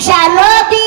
Charlotte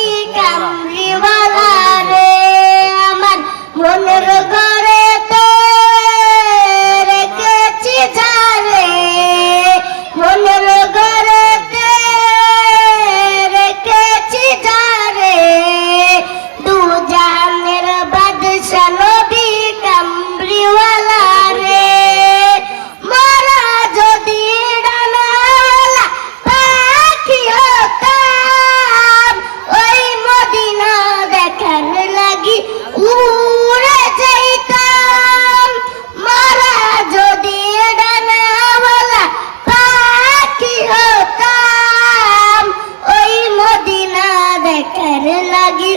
ডাকের লাগি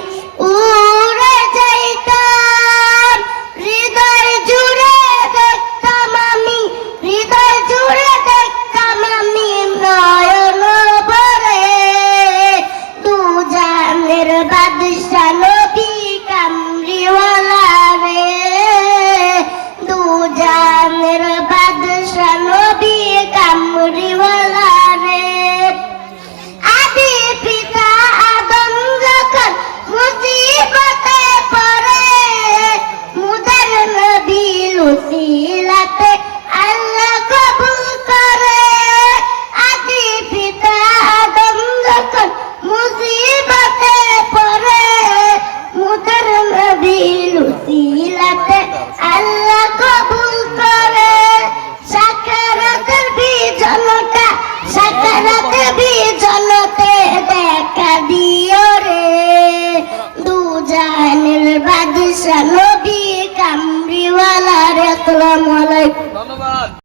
উড়ে যাইতাম? হৃদয় জুড়ে দেখতাম আমি, হৃদয় জুড়ে দেখতাম আমি নয়ন ভরে। দু জানের বাদশা নবী কামরিওয়ালা রে। দু জানের বাদশা নবী কামরিওয়ালা রাখবি জলতে দেখা দিও রে। দু জাহানের বাদশা নবী কামরিওয়ালা রে